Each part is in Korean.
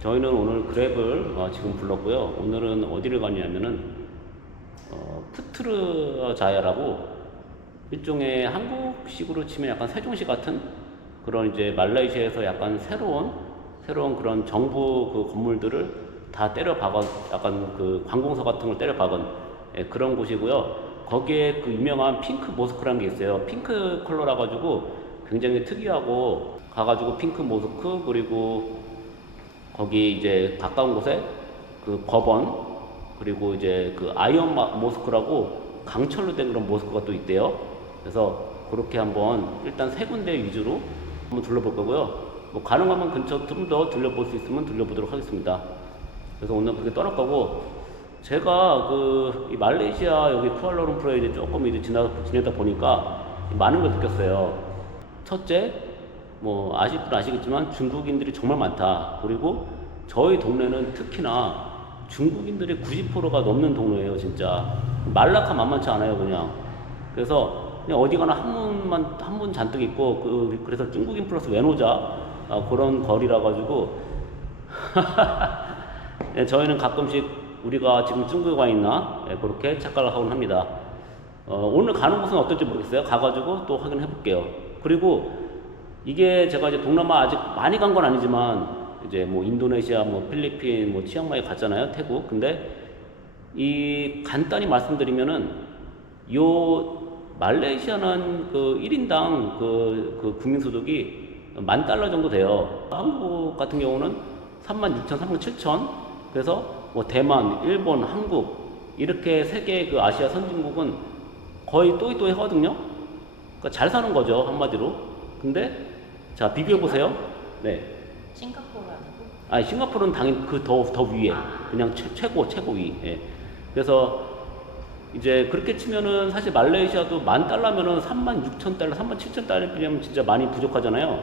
저희는 오늘 그랩을 어, 지금 불렀고요. 오늘은 어디를 가냐면은 어, 푸트르자야라고 일종의 한국식으로 치면 약간 세종시 같은 그런 이제 말레이시아에서 약간 새로운 새로운 그런 정부 그 건물들을 다 때려 박은 약간 그 관공서 같은 걸 때려 박은 예, 그런 곳이고요. 거기에 그 유명한 핑크 모스크라는 게 있어요. 핑크 컬러라 가지고 굉장히 특이하고 가가지고 핑크 모스크 그리고 거기 이제 가까운 곳에 그 법원 그리고 이제 그 아이언 마- 모스크라고 강철로 된 그런 모스크가 또 있대요. 그래서 그렇게 한번 일단 세 군데 위주로 한번 둘러볼 거고요. 뭐 가능하면 근처 좀 더 둘러볼 수 있으면 둘러보도록 하겠습니다. 그래서 오늘 그렇게 떠날 거고 제가 그 이 말레이시아 여기 쿠알라룸푸르에 이제 조금 이제 지나 지내다 보니까 많은 걸 느꼈어요. 첫째, 뭐 아실 분 아시겠지만 중국인들이 정말 많다. 그리고 저희 동네는 특히나 중국인들의 90%가 넘는 동네예요, 진짜. 말라카 만만치 않아요, 그냥. 그래서 그냥 어디 가나 한문만 한문 잔뜩 있고 그 그래서 중국인 플러스 외노자 아, 그런 거리라 가지고 예, 저희는 가끔씩 우리가 지금 중국에 가 있나 예, 그렇게 착각을 하곤 합니다. 어, 오늘 가는 곳은 어떨지 모르겠어요. 가가지고 또 확인해 볼게요. 그리고 이게 제가 이제 동남아 아직 많이 간 건 아니지만 이제 뭐 인도네시아, 뭐 필리핀, 뭐 치앙마이 갔잖아요. 태국. 근데 이 간단히 말씀드리면은 요 말레이시아는 그 1인당 그, 그 국민소득이 만 달러 정도 돼요. 한국 같은 경우는 3만 6천, 3만 7천. 그래서 뭐 대만, 일본, 한국 이렇게 세계 그 아시아 선진국은 거의 또이또이 하거든요. 그러니까 잘 사는 거죠 한마디로. 근데 자 비교해 보세요. 네. 싱가포르 아니고? 아니 싱가포르는 당연히 그 더 더 위에 그냥 최, 최고 최고 위. 예. 그래서 이제 그렇게 치면은 사실 말레이시아도 만 달러면은 3만 6천 달러, 3만 7천 달러면 진짜 많이 부족하잖아요.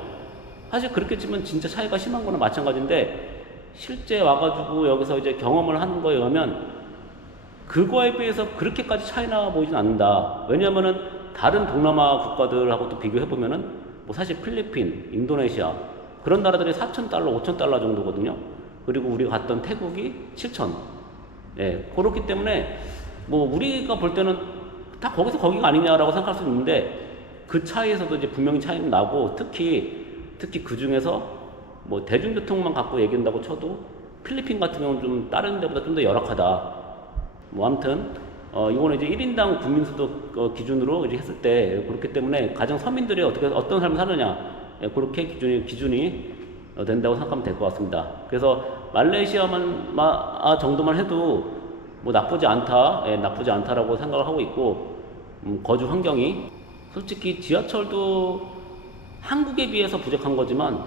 사실 그렇게 치면 진짜 차이가 심한 거나 마찬가지인데 실제 와가지고 여기서 이제 경험을 하는 거에 의하면 그거에 비해서 그렇게까지 차이나 보이진 않는다. 왜냐면은 다른 동남아 국가들하고 또 비교해 보면은 뭐 사실 필리핀, 인도네시아 그런 나라들이 4천 달러, 5천 달러 정도거든요. 그리고 우리가 갔던 태국이 7천. 예, 그렇기 때문에 뭐 우리가 볼 때는 다 거기서 거기가 아니냐라고 생각할 수 있는데 그 차이에서도 이제 분명히 차이는 나고 특히 특히 그 중에서 뭐 대중교통만 갖고 얘기한다고 쳐도 필리핀 같은 경우는 좀 다른 데보다 좀 더 열악하다. 뭐 아무튼 어 이거는 이제 1인당 국민소득 어, 기준으로 이제 했을 때 그렇기 때문에 가정 서민들이 어떻게 어떤 삶을 사느냐 예, 그렇게 기준이 기준이 어, 된다고 생각하면 될 것 같습니다. 그래서 말레이시아만 마, 아, 정도만 해도 뭐 나쁘지 않다, 예, 나쁘지 않다라고 생각을 하고 있고 음, 거주 환경이 솔직히 지하철도 한국에 비해서 부족한 거지만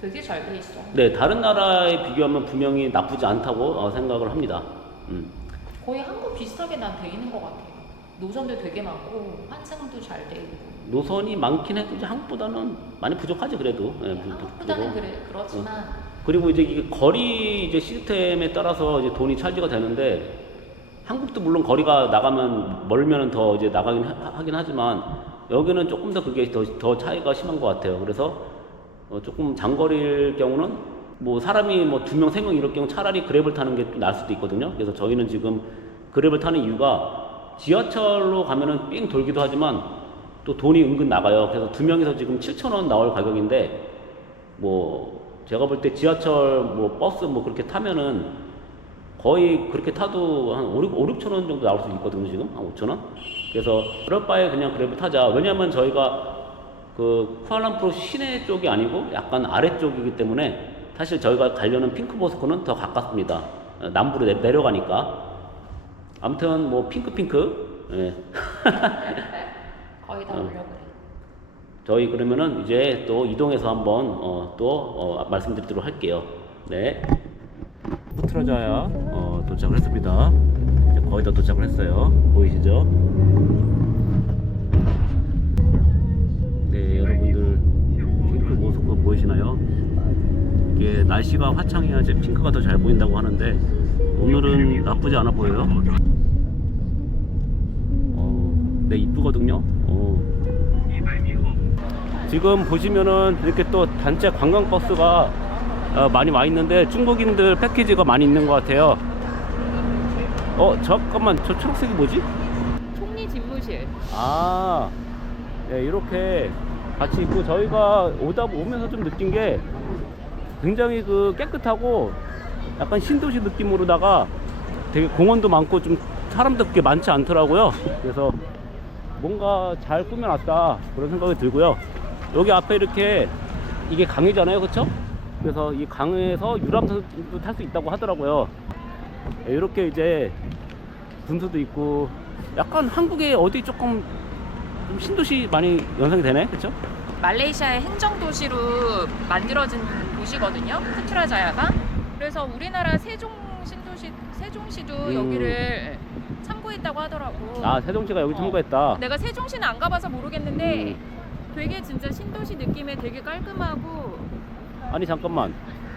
되게 잘 돼 있어. 네 다른 나라에 비교하면 분명히 나쁘지 않다고 어, 생각을 합니다. 음. 거의 한국 비슷하게 난 돼 있는 것 같아요. 노선도 되게 많고 환승도 잘 돼 있고. 노선이 많긴 해도 이제 한국보다는 많이 부족하지 그래도. 예, 부- 부- 한국보다는 부족하고. 그래 그렇지만 그리고 이제 이게 거리 이제 시스템에 따라서 이제 돈이 찰지가 되는데 한국도 물론 거리가 나가면 멀면은 더 이제 나가긴 하, 하긴 하지만 여기는 조금 더 그게 더, 더 차이가 심한 것 같아요. 그래서 어, 조금 장거리일 경우는 뭐 사람이 뭐 두 명, 세 명 이럴 경우 차라리 그랩을 타는 게 나을 수도 있거든요. 그래서 저희는 지금 그랩을 타는 이유가 지하철로 가면은 삥 돌기도 하지만 또 돈이 은근 나가요. 그래서 두 명이서 지금 7천 원 나올 가격인데 뭐 제가 볼 때 지하철 뭐 버스 뭐 그렇게 타면은 거의 그렇게 타도 한 5, 6, 5, 6천 원 정도 나올 수 있거든요 지금? 한 5천 원? 그래서 그럴 바에 그냥 그랩을 타자. 왜냐면 저희가 그 쿠알라룸푸르 시내 쪽이 아니고 약간 아래 쪽이기 때문에 사실 저희가 가려는 핑크보스코는 더 가깝습니다. 어, 남부로 내, 내려가니까 아무튼 뭐 핑크핑크 예. 거의 다 어. 그래. 저희 그러면은 이제 또 이동해서 한번 어, 또 어, 말씀드리도록 할게요. 네. 트라자야 어, 도착을 했습니다. 이제 거의 다 도착을 했어요. 보이시죠? 네, 여러분들 핑크 모습 그 보이시나요? 이게 날씨가 화창해야 이제 핑크가 더 잘 보인다고 하는데 오늘은 나쁘지 않아 보여요. 어, 네, 이쁘거든요. 어. 지금 보시면은 이렇게 또 단체 관광버스가 어, 많이 와 있는데 중국인들 패키지가 많이 있는 것 같아요. 어 잠깐만 저 초록색이 뭐지? 총리 집무실. 아, 네, 이렇게 같이 있고 저희가 오다 오면서 좀 느낀 게 굉장히 그 깨끗하고 약간 신도시 느낌으로다가 되게 공원도 많고 좀 사람도 그렇게 많지 않더라고요. 그래서 뭔가 잘 꾸며놨다 그런 생각이 들고요. 여기 앞에 이렇게 이게 강이잖아요, 그렇죠? 그래서 이 강에서 유람선도 탈 수 있다고 하더라고요. 네, 이렇게 이제 분수도 있고 약간 한국에 어디 조금 좀 신도시 많이 연상이 되네, 그렇죠? 말레이시아의 행정도시로 만들어진 도시거든요. 푸트라자야가. 그래서 우리나라 세종 신도시 세종시도 음. 여기를 참고했다고 하더라고. 아 세종시가 여기 어. 참고했다. 내가 세종시는 안 가봐서 모르겠는데 음. 되게 진짜 신도시 느낌에 되게 깔끔하고 아니 잠깐만.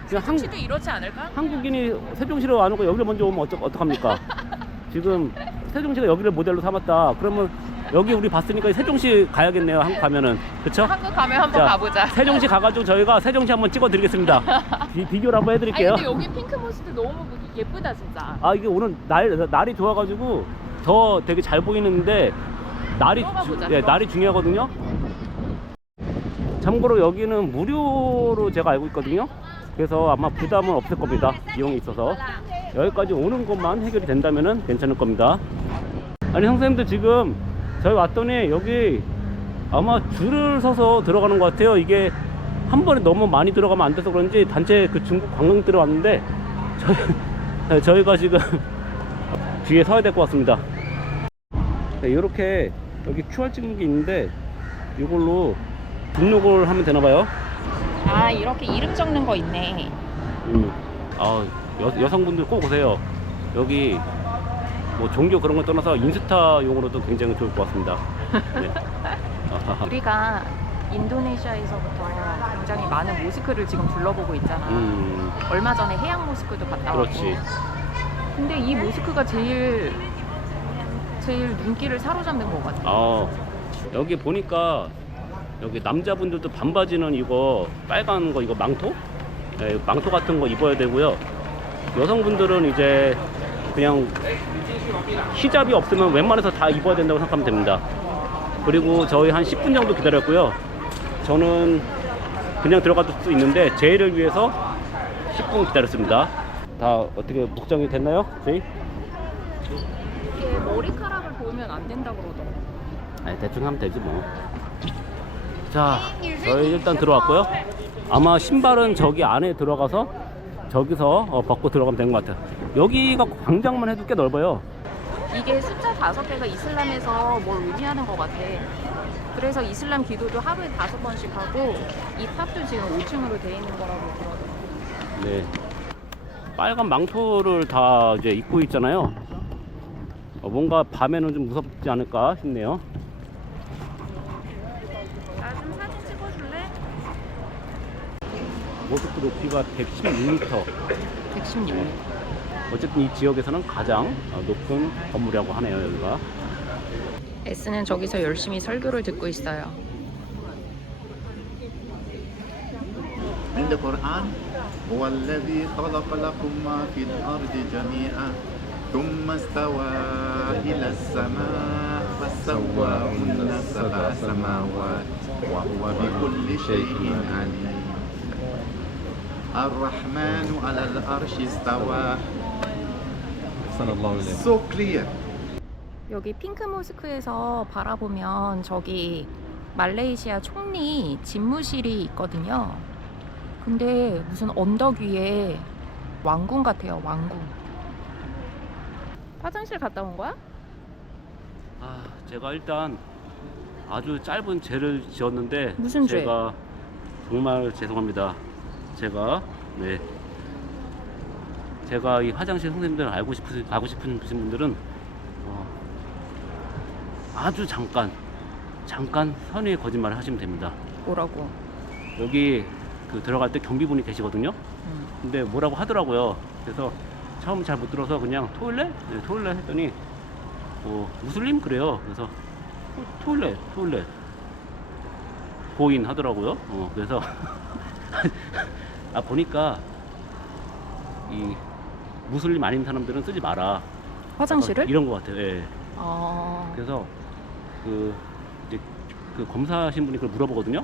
그냥 한, 세종시도 이렇지 않을까? 한국인이 세종시로 안 오고 여기를 먼저 오면 어떡, 어떡합니까? 지금 세종시가 여기를 모델로 삼았다. 그러면 여기 우리 봤으니까 세종시 가야겠네요. 한국 가면은 그렇죠? 한국 가면 한번 자, 가보자. 세종시 가가지고 저희가 세종시 한번 찍어드리겠습니다. 비, 비교를 한번 아니 해드릴게요. 근데 여기 핑크 모스도 너무 예쁘다 진짜. 아 이게 오늘 날 날이 좋아가지고 더 되게 잘 보이는데 날이 들어가 주- 보자, 예, 들어가. 날이 중요하거든요. 참고로 여기는 무료로 제가 알고 있거든요. 그래서 아마 부담은 없을 겁니다. 이용이 있어서 여기까지 오는 것만 해결이 된다면은 괜찮을 겁니다. 아니 선생님들 지금 저희 왔더니 여기 아마 줄을 서서 들어가는 것 같아요. 이게 한 번에 너무 많이 들어가면 안 돼서 그런지 단체 그 중국 관광들이 왔는데 저희, 저희가 지금 뒤에 서야 될 것 같습니다. 이렇게 여기 QR 찍는 게 있는데 이걸로 등록을 하면 되나 봐요. 아 이렇게 이름 적는 거 있네. 음. 아, 여, 여성분들 꼭 오세요. 여기 뭐 종교 그런 걸 떠나서 인스타용으로도 굉장히 좋을 것 같습니다. 네. 우리가 인도네시아에서부터 굉장히 많은 모스크를 지금 둘러보고 있잖아. 음, 얼마 전에 해양 모스크도 갔다 왔고. 그렇지. 근데 이 모스크가 제일 제일 눈길을 사로잡는 거 같아. 아, 여기 보니까 여기 남자분들도 반바지는 이거 빨간 거 이거 망토? 네, 망토 같은 거 입어야 되고요. 여성분들은 이제 그냥 히잡이 없으면 웬만해서 다 입어야 된다고 생각하면 됩니다. 그리고 저희 한 10분 정도 기다렸고요. 저는 그냥 들어갈 수 있는데 제의를 위해서 10분 기다렸습니다. 다 어떻게 목정이 됐나요? 저희? 이게 머리카락을 보면 안 된다 그러더라고. 아니 대충 하면 되지 뭐. 자, 저희 일단 들어왔고요. 아마 신발은 저기 안에 들어가서 저기서 어, 벗고 들어가면 되는 것 같아요. 여기가 광장만 해도 꽤 넓어요. 이게 숫자 다섯 개가 이슬람에서 뭘 의미하는 것 같아. 그래서 이슬람 기도도 하루에 다섯 번씩 하고 이 탑도 지금 5층으로 돼 있는 거라고 그러더라고. 네. 빨간 망토를 다 이제 입고 있잖아요. 어, 뭔가 밤에는 좀 무섭지 않을까 싶네요. 나 좀 사진 찍어줄래? 모스크 높이가 116m. 116. 어쨌든 이 지역에서는 가장 어, 높은 건물이라고 하네요, 여기가. S는 저기서 열심히 설교를 듣고 있어요. عند القرآن هو الذي خلق لكم ما في الأرض جميعا ثم استوى إلى السماء فسواهن سبع سماوات وهو بكل شيء عليم الرحمن على الأرش استوى So clear 여기 핑크 모스크에서 바라보면 저기 말레이시아 총리 집무실이 있거든요. 근데 무슨 언덕 위에 왕궁 같아요, 왕궁. 화장실 갔다 온 거야? 아, 제가 일단 아주 짧은 죄를 지었는데 무슨 죄? 제가 정말 죄송합니다. 제가 네. 제가 이 화장실 선생님들 알고 싶으신 가고 싶은 분들은 어, 아주 잠깐 잠깐 선의의 거짓말을 하시면 됩니다. 뭐라고? 여기 그 들어갈 때 경비분이 계시거든요. 음. 근데 뭐라고 하더라고요. 그래서 처음 잘 못 들어서 그냥 토일렛? 네, 토일렛 했더니 뭐 무슬림 그래요. 그래서 어, 토일렛, 토일렛 고인 하더라고요. 어, 그래서 아 보니까 이 무슬림 아닌 사람들은 쓰지 마라. 화장실을? 이런 것 같아요. 예. 아, 그래서 그 이제 그 검사하신 분이 그걸 물어보거든요.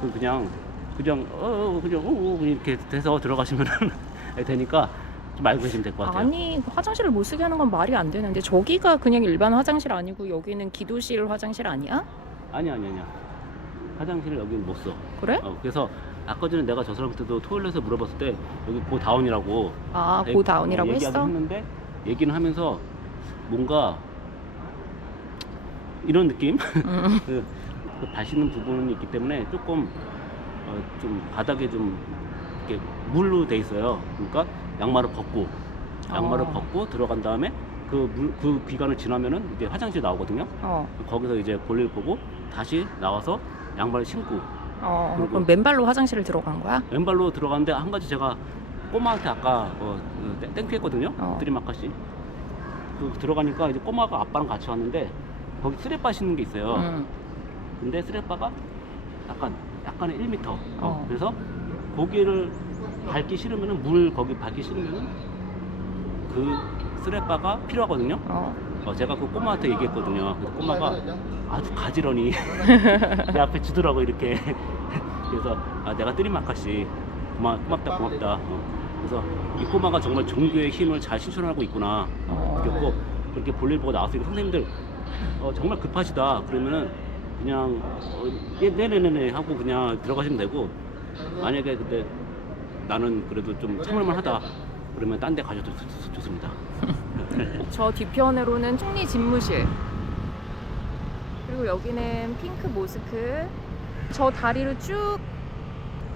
그 그냥 그냥 어 어, 그냥 어, 어 이렇게 돼서 들어가시면 되니까 좀 알고 계시면 될 것 같아요. 아니 화장실을 못 쓰게 하는 건 말이 안 되는데 저기가 그냥 일반 화장실 아니고 여기는 기도실 화장실 아니야? 아니 아니 아니야. 화장실을 여기는 못 써. 그래? 어, 그래서 아까 전에 내가 저 사람한테도 토요일에서 물어봤을 때 여기 고다운이라고 아 예, 고다운이라고 어, 얘기하긴 했어? 했는데 얘기는 하면서 뭔가 이런 느낌? 음. 그, 그 바시는 부분이 있기 때문에 조금 어, 좀 바닥에 좀 이렇게 물로 돼 있어요. 그러니까 양말을 벗고 양말을 어. 벗고 들어간 다음에 그 물 그 기간을 지나면은 이제 화장실 나오거든요. 어, 거기서 이제 볼일 보고 다시 나와서 양말을 신고 어, 그리고- 그럼 맨발로 화장실을 들어간 거야? 왼발로 들어가는데 한 가지 제가 꼬마한테 아까 어, 그 땡- 땡큐했거든요. 어. 드림아카씨. 그 들어가니까 이제 꼬마가 아빠랑 같이 왔는데 거기 쓰레빠 신는 게 있어요. 응. 근데 쓰레빠가 약간 약간의 1m. 어. 어. 그래서 거기를 밟기 싫으면은 물 거기 밟기 싫으면은 그 쓰레빠가 필요하거든요. 어. 어, 제가 그 꼬마한테 얘기했거든요. 그래서 꼬마가 아주 가지런히 내 앞에 주더라고 이렇게. 그래서 아, 내가 뜨리마카씨 고마, 고맙다 고맙다. 어. 그래서 이 꼬마가 정말 종교의 힘을 잘 실천하고 있구나. 어. 느꼈고 그렇게 볼일 보고 나왔으니까 선생님들 어, 정말 급하시다. 그러면은 그냥 어, 예, 네네네네 하고 그냥 들어가시면 되고 만약에 근데 나는 그래도 좀 참을만 하다. 그러면 딴 데 가셔도 좋- 좋- 좋 습니다. 저 뒤편으로는 총리 집무실. 그리고 여기는 핑크 모스크. 저 다리를 쭉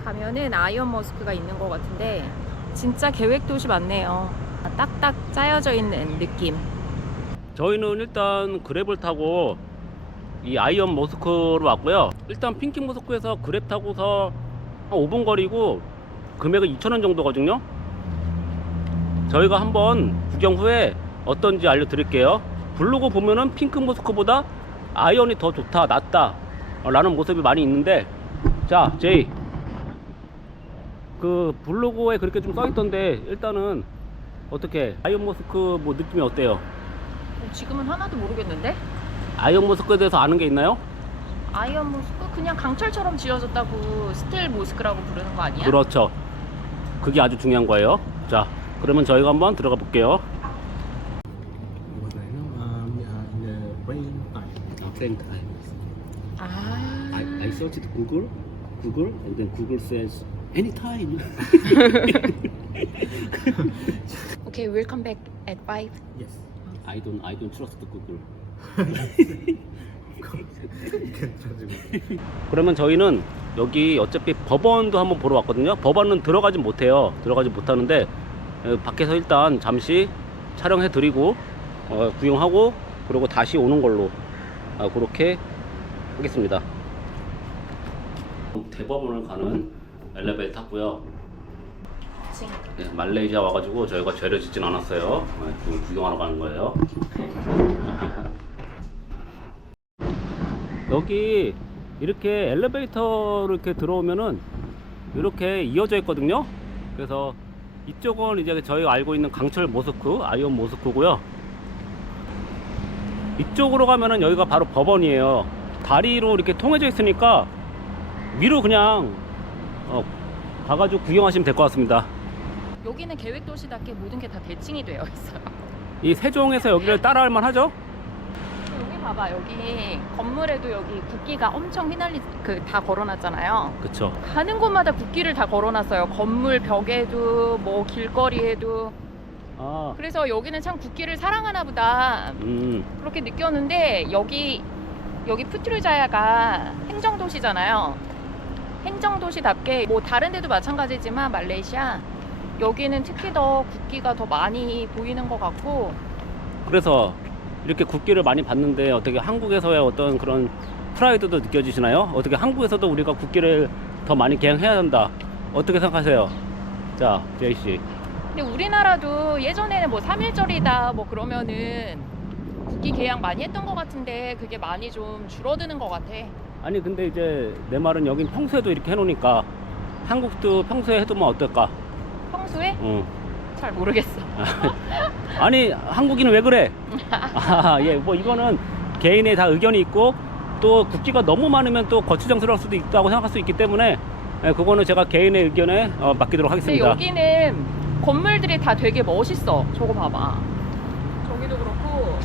가면은 아이언 머스크가 있는 것 같은데 진짜 계획 도시 맞네요. 딱딱 짜여져 있는 느낌. 저희는 일단 그랩을 타고 이 아이언 모스크로 왔고요. 일단 핑키 모스크에서 그랩 타고서 한 5분 거리고 금액은 2,000원 정도거든요. 저희가 한번 구경 후에 어떤지 알려드릴게요. 블로그 보면은 핑크 모스크보다 아이언이 더 좋다, 낫다 어, 라는 모습이 많이 있는데 자, 제이 그 블로그에 그렇게 좀 써있던데 일단은 어떻게 아이언 모스크 뭐 느낌이 어때요? 지금은 하나도 모르겠는데? 아이언 모스크에 대해서 아는 게 있나요? 아이언 모스크 그냥 강철처럼 지어졌다고 스틸 모스크라고 부르는 거 아니야? 그렇죠. 그게 아주 중요한 거예요. 자, 그러면 저희가 한번 들어가 볼게요. Was I know um uh, in the rain time. 아. I, I searched Google, Google, and then Google says anytime. Okay, we'll come back at 5. Yes. I don't, I don't trust Google. 그러면 저희는 여기 어차피 법원도 한번 보러 왔거든요. 법원은 들어가진 못해요. 들어가지 못하는데 어, 밖에서 일단 잠시 촬영해 드리고 어, 구경하고 그리고 다시 오는 걸로 아, 그렇게 하겠습니다. 대법원을 가는 엘리베이터 탔고요. 네, 말레이시아 와가지고 저희가 죄를 짓진 않았어요. 네, 구경하러 가는 거예요. 여기 이렇게 엘리베이터로 이렇게 들어오면은 이렇게 이어져 있거든요. 그래서 이쪽은 이제 저희가 알고 있는 강철 모스크, 아이언 모스크고요. 이쪽으로 가면은 여기가 바로 법원이에요. 다리로 이렇게 통해져 있으니까 위로 그냥 어, 가가지고 구경하시면 될 것 같습니다. 여기는 계획 도시답게 모든 게 다 대칭이 되어 있어요. 이 세종에서 여기를 따라할 만하죠? 봐봐 여기 건물에도 여기 국기가 엄청 휘날리 그 다 걸어놨잖아요. 그쵸. 가는 곳마다 국기를 다 걸어놨어요. 건물 벽에도 뭐 길거리에도. 아, 그래서 여기는 참 국기를 사랑하나 보다 음, 그렇게 느꼈는데 여기 여기 푸트르자야가 행정도시잖아요. 행정도시답게 뭐 다른 데도 마찬가지지만 말레이시아 여기는 특히 더 국기가 더 많이 보이는 것 같고 그래서 이렇게 국기를 많이 봤는데 어떻게 한국에서의 어떤 그런 프라이드도 느껴지시나요? 어떻게 한국에서도 우리가 국기를 더 많이 개항해야 한다. 어떻게 생각하세요? 자, 제이 씨. 근데 우리나라도 예전에는 뭐 3.1절이다 뭐 그러면은 국기 개항 많이 했던 것 같은데 그게 많이 좀 줄어드는 것 같아. 아니 근데 이제 내 말은 여긴 평소에도 이렇게 해놓으니까 한국도 평소에 해두면 어떨까? 평소에 어. 잘 모르겠어. 아니 한국인은 왜 그래? 아, 예, 뭐 이거는 개인의 다 의견이 있고 또 국기가 너무 많으면 또 거추장스러울 수도 있다고 생각할 수 있기 때문에 예, 그거는 제가 개인의 의견에 어, 맡기도록 근데 하겠습니다. 여기는 건물들이 다 되게 멋있어. 저거 봐봐. 저기도 그렇고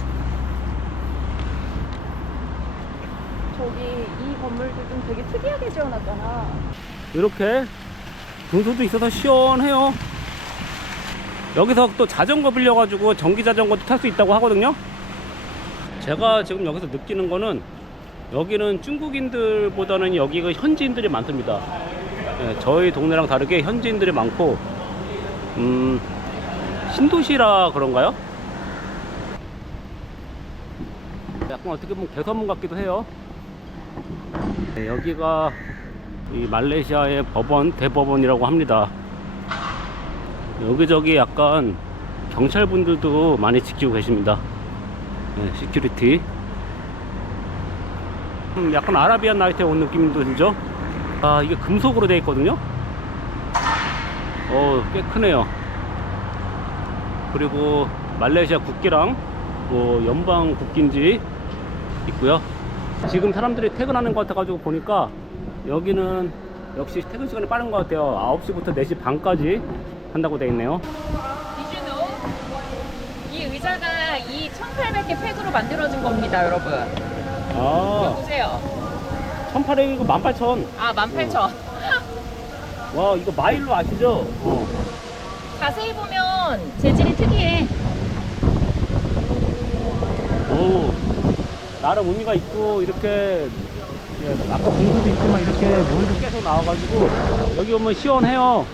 저기 이 건물도 좀 되게 특이하게 지어놨잖아. 이렇게 분수도 있어서 시원해요. 여기서 또 자전거 빌려가지고 전기 자전거도 탈 수 있다고 하거든요. 제가 지금 여기서 느끼는 거는 여기는 중국인들보다는 여기가 현지인들이 많습니다. 예, 저희 동네랑 다르게 현지인들이 많고, 음, 신도시라 그런가요? 약간 어떻게 보면 개선문 같기도 해요. 네, 여기가 이 말레이시아의 법원 대법원이라고 합니다. 여기저기 약간 경찰분들도 많이 지키고 계십니다. 네, 시큐리티. 음, 약간 아라비안 나이트에 온 느낌도 들죠? 아, 이게 금속으로 되어 있거든요? 어, 꽤 크네요. 그리고 말레이시아 국기랑 뭐 연방 국기인지 있고요. 지금 사람들이 퇴근하는 것 같아가지고 보니까 여기는 역시 퇴근 시간이 빠른 것 같아요. 9시부터 4시 반까지 한다고 되어 있네요. 이 의자가 이 1800개 팩으로 만들어진 겁니다, 여러분. 이거 아, 보세요. 1800이고 18,000. 아, 18,000. 와, 이거 마일로 아시죠? 어. 자세히 보면 재질이 특이해. 오, 나름 의미가 있고, 이렇게, 예, 아까 공수도 있지만 이렇게 물도 계속 나와가지고, 여기 오면 시원해요.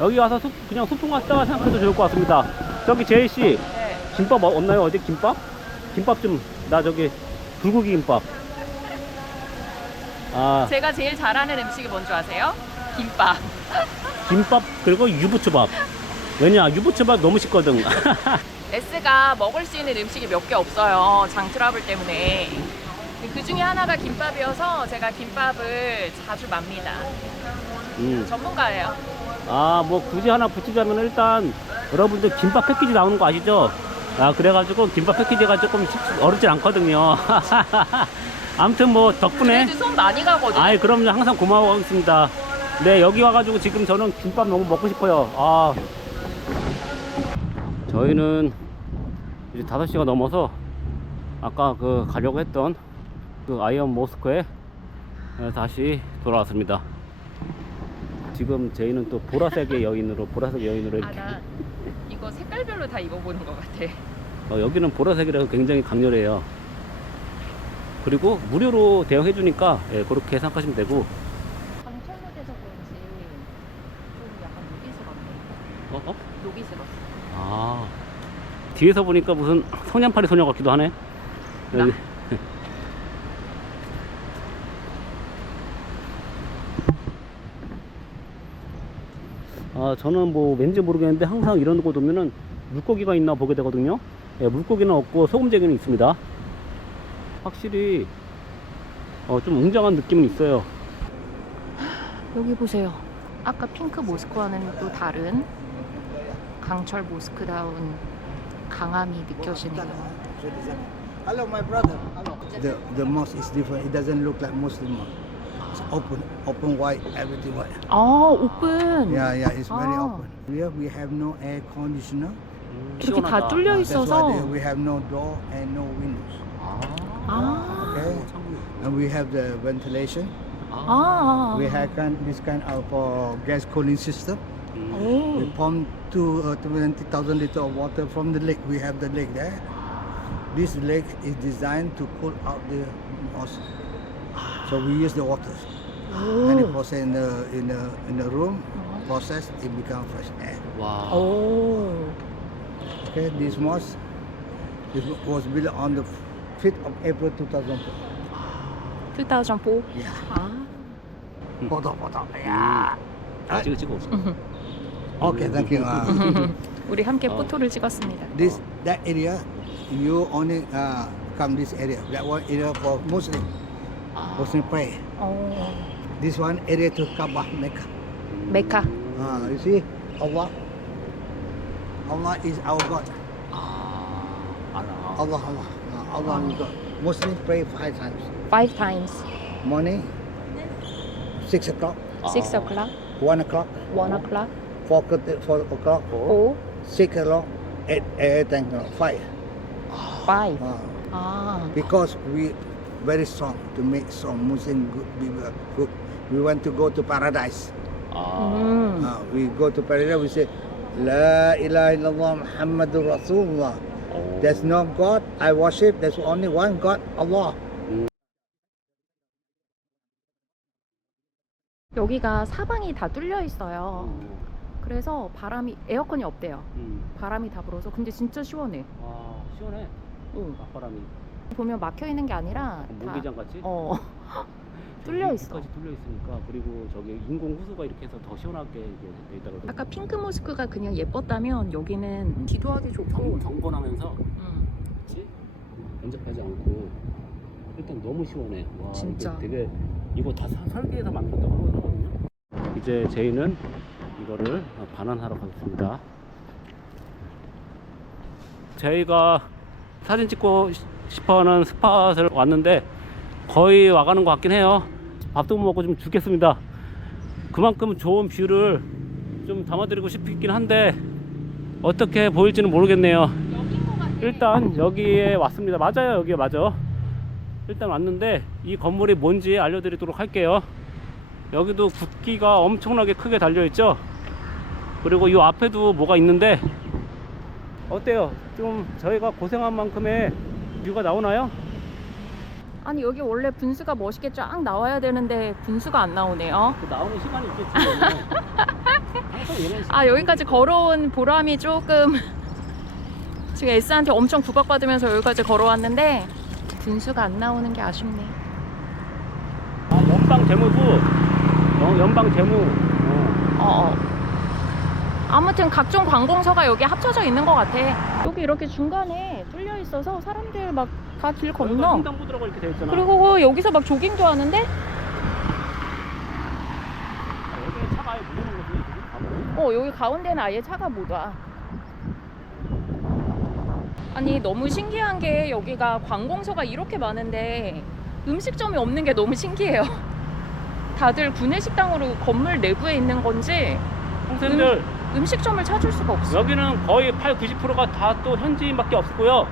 여기 와서 수, 그냥 소풍 갔다가 생각해도 좋을 것 같습니다. 저기 제이씨, 네. 김밥 어- 없나요? 어디 김밥? 김밥 좀, 나 저기, 불고기 김밥. 아, 제가 제일 잘하는 음식이 뭔지 아세요? 김밥. 김밥, 그리고 유부초밥. 왜냐, 유부초밥 너무 쉽거든. 레스가 먹을 수 있는 음식이 몇 개 없어요. 장 트러블 때문에. 그 중에 하나가 김밥이어서 제가 김밥을 자주 맙니다. 음. 전문가예요. 아, 뭐 굳이 하나 붙이자면 일단 여러분들 김밥 패키지 나오는 거 아시죠? 아, 그래가지고 김밥 패키지가 조금 쉽- 어렵진 않거든요. 아무튼 뭐 덕분에 손 많이 가거든. 아이 그럼요 항상 고마워하겠습니다. 네 여기 와가지고 지금 저는 김밥 너무 먹고 싶어요. 아 저희는 이제 5시가 넘어서 아까 그 가려고 했던 그 아이언 모스크에 어, 다시 돌아왔습니다. 지금 저희는 또 보라색의 여인으로 보라색 여인으로 아, 이렇게 나 이거 색깔별로 다 입어보는 것 같아. 어, 여기는 보라색이라서 굉장히 강렬해요. 그리고 무료로 대여해 주니까 예, 그렇게 생각하시면 되고 강철로 돼서 그런지 좀 약간 녹이스럽네. 어? 어? 녹이스럽어. 아 뒤에서 보니까 무슨 성냥팔이 소녀 같기도 하네. 여기. 아 저는 뭐 왠지 모르겠는데 항상 이런 곳 오면은 물고기가 있나 보게 되거든요. 예, 물고기는 없고 소금쟁이는 있습니다. 확실히 어, 좀 웅장한 느낌은 있어요. 여기 보세요. 아까 핑크 모스크와는 또 다른 강철 모스크다운 강함이 느껴지네요. Hello, my brother. Hello. The the mosque is different. It doesn't look like Muslim mosque. It's open, open white, everything white. 아, 오픈. Yeah, yeah, it's very Ah. open. Here we have no air conditioner. 이렇게 다 시원하다. 뚫려 That's why 있어서. there we have no door and no windows. 아. Okay, and we have the ventilation. 아. We have kind, this kind of uh, gas cooling system. 오. We pump to uh, 20,000 liter of water from the lake. We have the lake there. This lake is designed to cool out the mosque. So we use the water. And the process in the in the in the room process it become fresh air. 와. 오. Okay, this mosque it was built on the 5th of April 2004. 2004. Yeah. 아. Photo, photo. Yeah. 아, 찍어 찍어. Okay, thank you. Uh, 우리 함께 어. 포토를 찍었습니다. this that area, you only uh, come this area. That one area for Muslim, Hosnipai. Oh. This one area to Kaaba, Mecca. Mecca. Ah, you see, Allah. Allah is our God. Ah, Allah, Allah, Allah, ah, Allah is God. Muslims pray five times. Five times. Morning, six o'clock. Six o'clock. One o'clock. One o'clock. Four, four o'clock. Four. Six o'clock. Eight, eight, and five. Five. Ah. ah. Because we very strong to make some Muslim good people good. We want to go to paradise. 아, 음. Ah, we go to paradise. We say, La ilaha illallah Muhammadur Rasulullah. 오. There's no God I worship. There's only one God, Allah. 여기가 사방이 다 뚫려 있어요. 음, 그래서 바람이 에어컨이 없대요. 음. 바람이 다 불어서 근데 진짜 시원해. 와, 시원해. 응. 맞바람이. 보면 막혀 있는 게 아니라 다 모기장 같이? 어. 뚫려 있어. 까지 뚫려 있으니까 그리고 저기 인공 호수가 이렇게 해서 더 시원하게 이게 돼 있다 그러더라고요. 아까 핑크 모스크가 그냥 예뻤다면 여기는 기도하기 좋고. 경, 경건하면서 음. 그치? 근접하지 않고 일단 너무 시원해. 와, 진짜. 이게 되게 이거 다 사- 설계해서 만들었다고 하거든요. 이제 저희는 이거를 반환하러 가겠습니다. 저희가 사진 찍고 시- 싶어하는 스팟을 왔는데 거의 와가는 것 같긴 해요. 밥도 못 먹고 좀 죽겠습니다. 그만큼 좋은 뷰를 좀 담아드리고 싶긴 한데 어떻게 보일지는 모르겠네요. 일단 여기에 왔습니다. 맞아요, 여기에 맞아. 일단 왔는데 이 건물이 뭔지 알려드리도록 할게요. 여기도 국기가 엄청나게 크게 달려 있죠. 그리고 이 앞에도 뭐가 있는데 어때요? 좀 저희가 고생한 만큼의 뷰가 나오나요? 아니 여기 원래 분수가 멋있게 쫙 나와야 되는데 분수가 안 나오네요. 그 나오는 시간이 있겠지. 항상 아 여기까지 걸어온 보람이 조금 지금 S한테 엄청 구박받으면서 여기까지 걸어왔는데 분수가 안 나오는 게 아쉽네. 아, 연방 재무부, 어, 연방 재무. 어. 어, 어. 아무튼 각종 관공서가 여기 합쳐져 있는 것 같아. 여기 이렇게 중간에 뚫려 있어서 사람들 막 다 길 건너. 횡단보도라고 이렇게 되어 있잖아. 그리고 여기서 막 조깅도 하는데 아, 여기에 차가 아예 못 오는 거지. 어 여기 가운데는 아예 차가 못 와. 아니 너무 신기한 게 여기가 관공서가 이렇게 많은데 음식점이 없는 게 너무 신기해요. 다들 구내식당으로 건물 내부에 있는 건지 선생님들 음 식점을 찾을 수가 없어. 여기는 거의 8, 90%가 다 또 현지인밖에 없고요.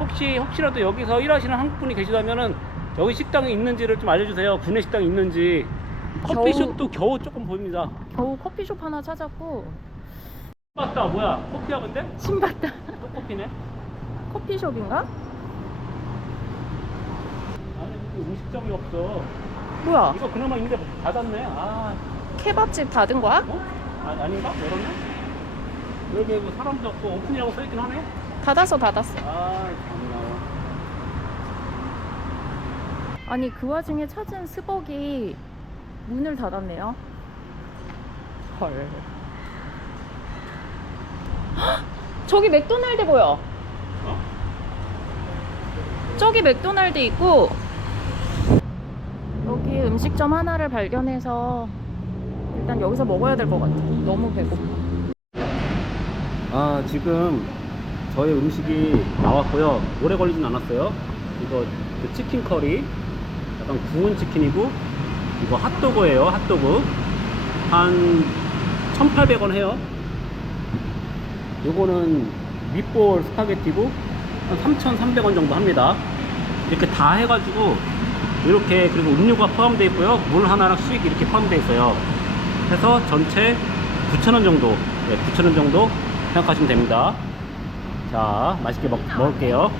혹시 혹시라도 여기서 일하시는 한국분이 계시다면은 여기 식당이 있는지를 좀 알려주세요. 구내 식당이 있는지. 커피숍도 겨우 조금 보입니다. 겨우 커피숍 하나 찾았고 맞다 뭐야 커피야 근데? 신봤다. 또 커피네? 커피숍인가? 아니 무슨 음식점이 없어. 뭐야? 이거 그나마 있는데 닫았네. 아 케밥집 닫은 거야? 어? 아 아닌가? 열었네? 여기 뭐 사람도 없고 오픈이라고 써있긴 하네. 닫았어 닫았어. 아 참나. 아니 그 와중에 찾은 스벅이 문을 닫았네요. 헐. 헉! 저기 맥도날드 보여. 어? 저기 맥도날드 있고 여기 음식점 하나를 발견해서 일단 여기서 먹어야 될 것 같아. 너무 배고파. 아 지금 저희 음식이 나왔고요. 오래 걸리진 않았어요. 이거 그 치킨 커리 약간 구운 치킨이고 이거 핫도그예요 핫도그. 한 1800원 해요. 요거는 밑볼 스파게티고 한 3300원 정도 합니다. 이렇게 다 해가지고 이렇게 그리고 음료가 포함되어 있고요. 물 하나씩 이렇게 포함되어 있어요 해서 전체 9,000원 정도 네, 9,000원 정도 생각하시면 됩니다 자 맛있게 먹, 먹을게요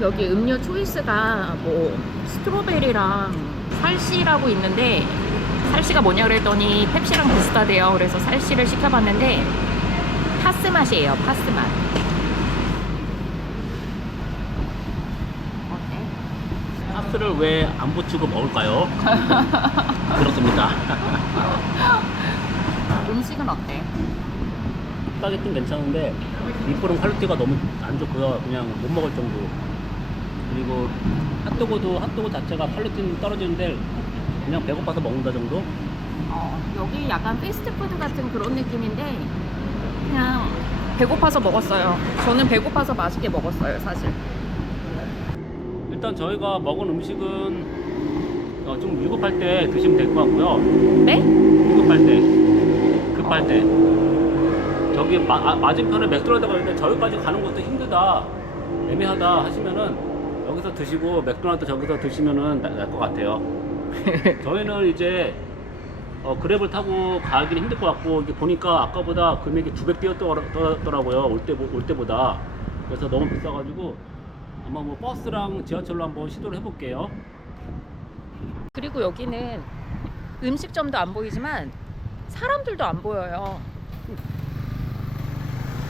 여기 음료 초이스가 뭐 스트로베리랑 살씨라고 있는데 살씨가 뭐냐 그랬더니 펩시랑 비슷하대요. 그래서 살씨를 시켜봤는데 파스 맛이에요. 파스 맛. 파스를 왜 안 붙이고 먹을까요? 그렇습니다 음식은 어때? 스파게티는 괜찮은데 밑볼은 퀄리티가 너무 안 좋고요 그냥 못 먹을 정도 그리고 핫도그도 핫도그 자체가 퀄리티는 떨어지는데 그냥 배고파서 먹는다 정도 어, 여기 약간 패스트푸드 같은 그런 느낌인데 그냥 배고파서 먹었어요. 저는 배고파서 맛있게 먹었어요, 사실. 일단 저희가 먹은 음식은 어, 좀 위급할 때 드시면 될 것 같고요. 네? 위급할 때, 급할 때. 저기 마, 아, 맞은편에 맥도날드가 있는데 저기까지 가는 것도 힘들다, 애매하다 하시면은 여기서 드시고 맥도날드 저기서 드시면은 날 것 같아요. 저희는 이제 어, 그랩을 타고 가기는 힘들 것 같고 이게 보니까 아까보다 금액이 두 배 뛰었더라고요 올, 때, 올 때보다 그래서 너무 비싸가지고 아마 뭐 버스랑 지하철로 한번 시도를 해볼게요 그리고 여기는 음식점도 안 보이지만 사람들도 안 보여요.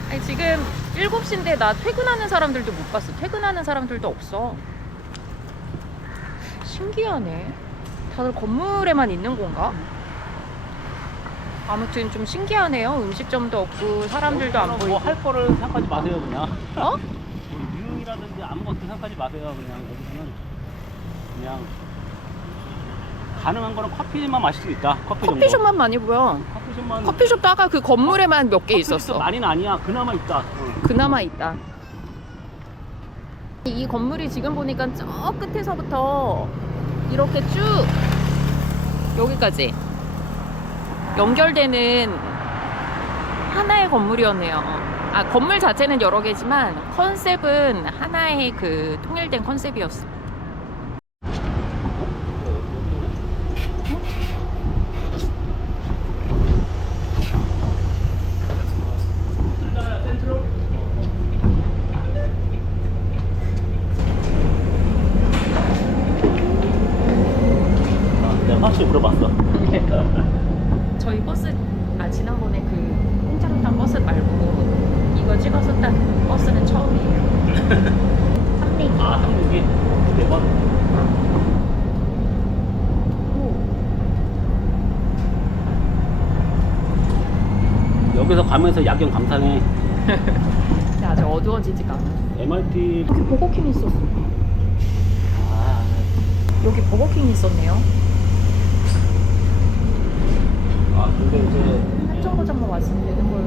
아니, 지금 7시인데 나 퇴근하는 사람들도 못 봤어. 퇴근하는 사람들도 없어. 신기하네. 다들 건물에만 있는 건가? 아무튼 좀 신기하네요. 음식점도 없고 사람들도 안 보이고. 뭐 할 거를 생각하지 마세요 그냥 어? 아무것도 생각하지 마세요 그냥 여기서는 그냥 가능한 거는 커피만 마실 수 있다 커피 정도 커피숍만 많이 보여. 커피숍만 커피숍도 아까 그 건물에만 몇 개 커피숍도 있었어. 많이는 아니야 그나마 있다 응. 그나마 있다. 이 건물이 지금 보니까 저 끝에서부터 이렇게 쭉 여기까지 연결되는 하나의 건물이었네요. 아, 건물 자체는 여러 개지만 컨셉은 하나의 그 통일된 컨셉이었어. 아, 내가 확실히 물어봤어 저희 버스 아 지난번에 그 공짜로 탄 버스 말고 이거 찍어서 탄 버스는 처음이에요. 삼링. 아 삼육이 네번 여기서 가면서 야경 감상해 근데 아직 어두워지지가 않아. MRT 여기 버거킹 있었어. 아, 여기 버거킹 있었네요. 아 근데 이제 한 정거장만 왔으면 되는 걸.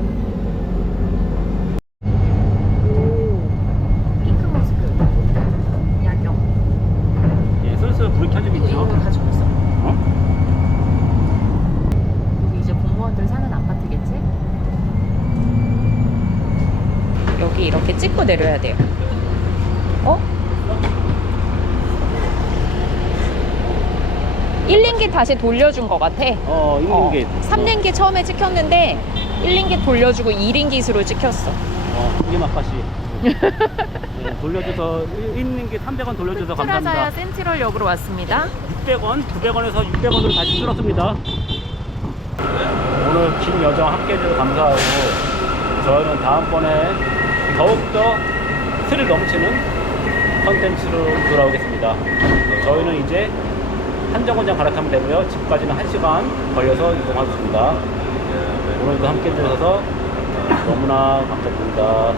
오, 핑크 머스크. 야경. 예, 슬슬 불이 켜지고 이거 있죠 이거 다 죽었어. 어? 여기 이제 공무원들 사는 아파트겠지? 여기 이렇게 찍고 내려야 돼요. 어? 1링기 다시 돌려준 것 같아. 어, 어, 이게 3링기 처음에 찍혔는데 1링기 돌려주고 2링기수로 찍혔어. 어, 이게 맛까시 예, 돌려줘서 있는 게 300원 돌려줘서 프라자야 감사합니다. 센트럴역으로 왔습니다. 600원, 900원에서 600원으로 다시 줄었습니다. 오늘 긴 여정 함께 해주셔서 감사하고 저희는 다음번에 더욱더 스릴 넘치는 컨텐츠로 돌아오겠습니다. 저희는 이제 한 정거장 갈아타면 되고요. 집까지는 1시간 걸려서 이동하겠습니다. 오늘도 함께 해주셔서 너무나 감사드립니다.